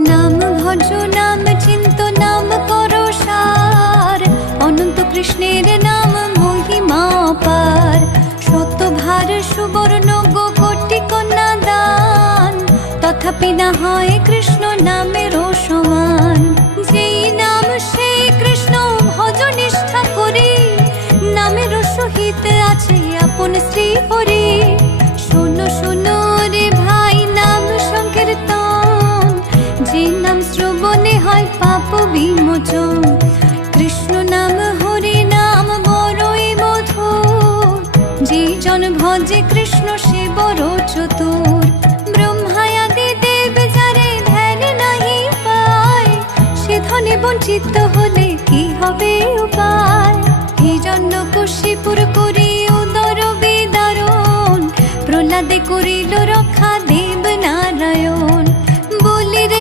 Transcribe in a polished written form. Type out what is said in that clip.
নাম ভজ নাম চিন্ত নাম করো সার, অনন্ত কৃষ্ণের নাম মহিমা পার। শতভার সুবর্ণ গো কোটি কন্যা দান, তথাপি না হয় কৃষ্ণ নামেরও সমান। যেই নাম সেই কৃষ্ণ ভজ নিষ্ঠা করি, নামের সহিত আছে আপন শ্রী হরি। শোনো শোনো রে ভাই নাম সংকীর্তন, যে নাম শ্রবণে হয় পাপ বিমোচন। কৃষ্ণ নাম হরি নাম বড়ই মধুর, যে জন ভজে কৃষ্ণ সে বড় চতুর। ব্রহ্মায়াদি দেব যারে ধ্যান নাহি পায়, সে ধনে বঞ্চিত হলে কি হবে উপায়। হিরণ্যকশিপুর করি উদর বিদারণ, প্রহ্লাদে করিল রক্ষা দেব নারায়ণ।